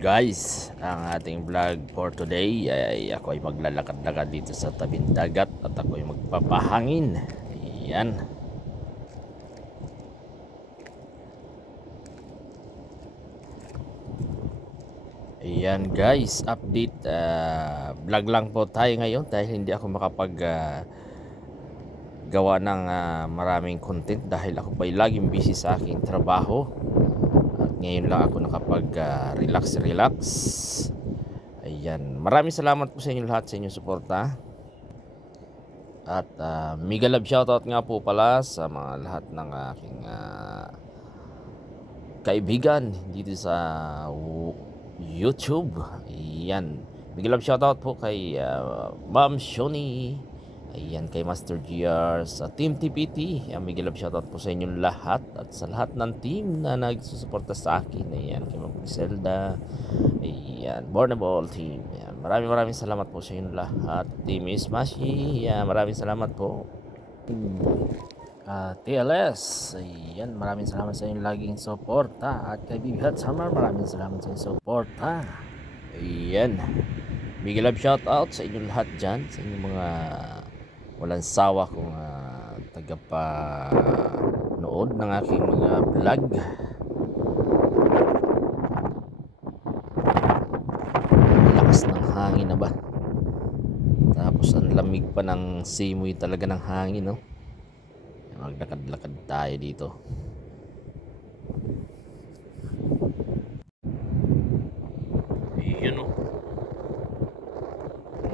Guys, ang ating vlog for today ay ako ay maglalakad-lakad dito sa tabing dagat at ako ay magpapahangin. Ayan. Ayan guys, update vlog lang po tayo ngayon dahil hindi ako makapag gawa ng maraming content dahil ako pa ay laging busy sa aking trabaho. Ngayon lang ako nakapag relax. Ayan, maraming salamat po sa inyo lahat sa inyong suporta. At mega love shoutout nga po pala sa mga lahat ng aking kaibigan dito sa YouTube. Ayan, mega love shoutout po kay Ma'am Shoni. Ayan, kay Master GR sa Team TPT. Ayan, mega love shoutout po sa inyong lahat at sa lahat ng team na nagsusuporta sa akin. Ayan, kay Ma'am Zelda. Ayan, Bornable team. Ayan, maraming salamat po sa inyong lahat. Team Smashy. Ayan, maraming salamat po. TLS. Ayan, maraming salamat sa inyong laging suporta. At kay Bibi Hot Summer, maraming salamat sa inyong suporta. Ayan, mega love shoutout sa inyong lahat dyan, sa inyong mga walang sawa kung tagapanood ng aking mga vlog. Ang lakas ng hangin na ba, tapos ang lamig pa ng simoy talaga ng hangin, no? Maglakad-lakad tayo dito. Yun, no?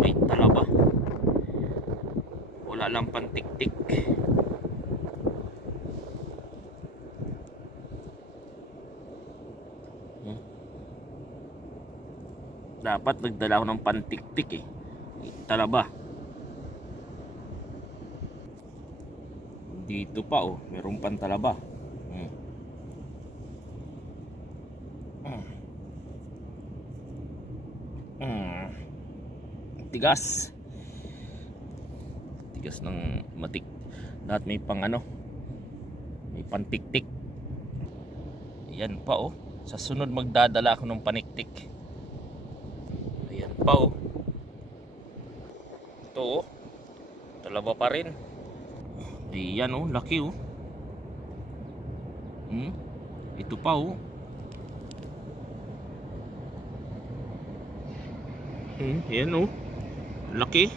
May talaba, wala lang pantiktik. Dapat nagdala ako ng pantiktik eh. Talaba. Dito pa oh, meron pang talaba. Tigas. Tigas ng matik. Lahat may pang may pantiktik. Ayan pa oh. Sa sunod magdadala ako ng paniktik. Ayan pa oh. Ito oh, talaba pa rin. Ayan oh, laki oh. Ito pa oh. Ayan oh, laki.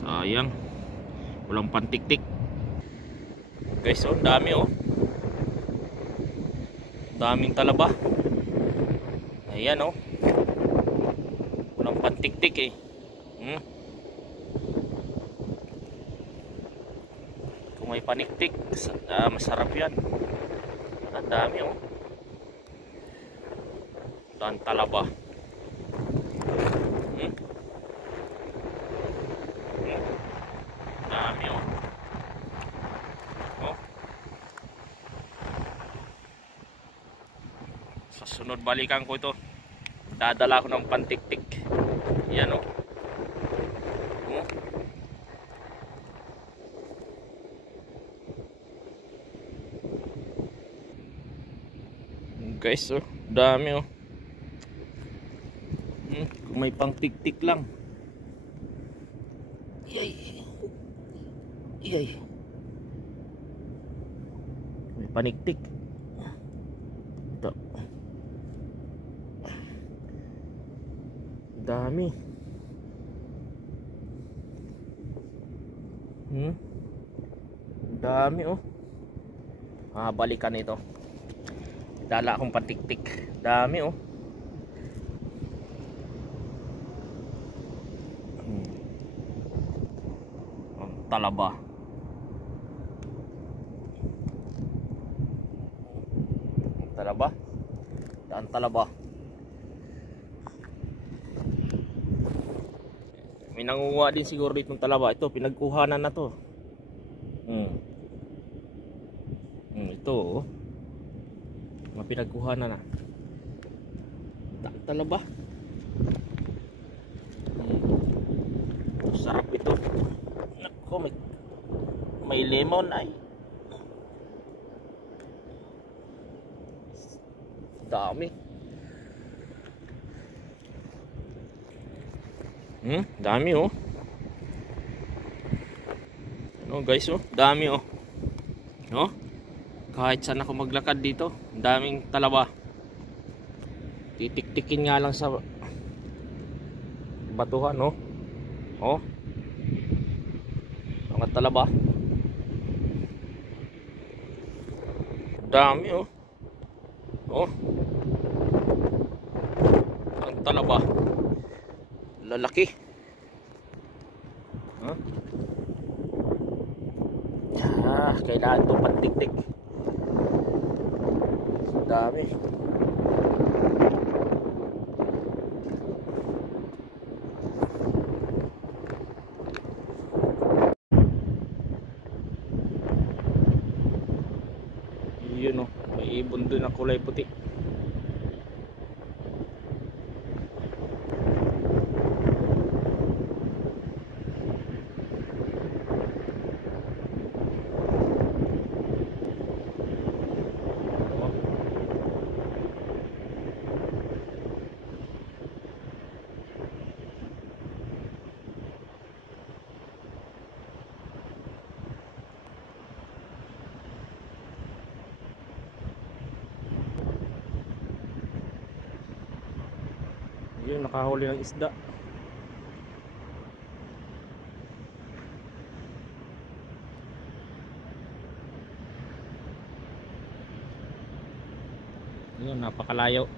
Sayang, walang pantiktik. Guys oh, dami oh. Daming talaba. Ayan oh, walang pantiktik eh. Kung may paniktik, masarap yan. Ang dami oh. Dan talaba. Dami oh. Sa sunod balikan ko ito, dadala ko ng pantiktik. Yan oh. Guys oh, dami oh. Kung may pang tik-tik lang. Iyay. May paniktik. Ito. Dami. Dami oh. Balikan ito. Dala akong patiktik. Dami oh. Talaba. Talaba. Daan talaba. May nangunguha din siguro dito ng talaba. Ito, pinagkuhanan na to. Ito oh. Mga pinagkuhanan na. Daan talaba. Sarap ito. Nako, may lemon ay. Dami. Dami oh. Ano guys oh, dami oh. No? Kahit saan ako maglakad dito, daming talaba. Titik-tikin nga lang sa batuhan no. Oh. Mga talaba. Dami oh. Oh. Ang talaba. Lalaki. Huh? Kailangan ito pantiktik. Dami. Yun oh, may ibon doon na kulay puti. Yun, nakahuli ng isda. Yun, napakalayo.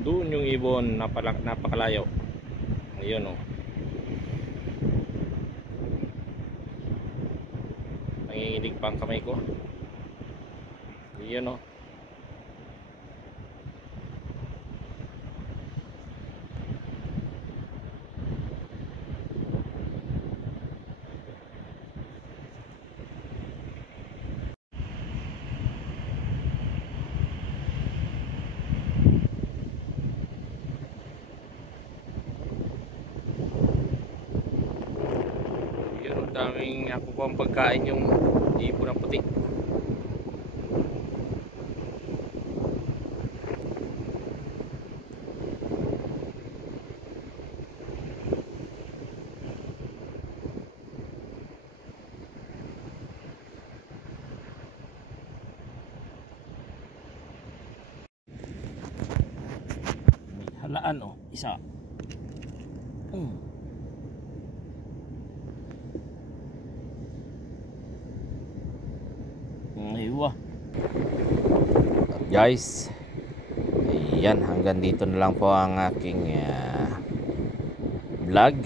Doon yung ibon, napakalayo. Ayun oh. Nanginginig pa ang kamay ko. Ayun oh. Daming ako po ang pagkain yung ibon na puti. May halaan oh, isa. Aywa. Guys, ayan, hanggang dito na lang po ang aking vlog.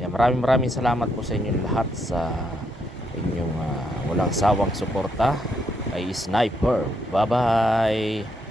Ayan, maraming salamat po sa inyong lahat sa inyong walang sawang suporta kay Sniper. Bye bye.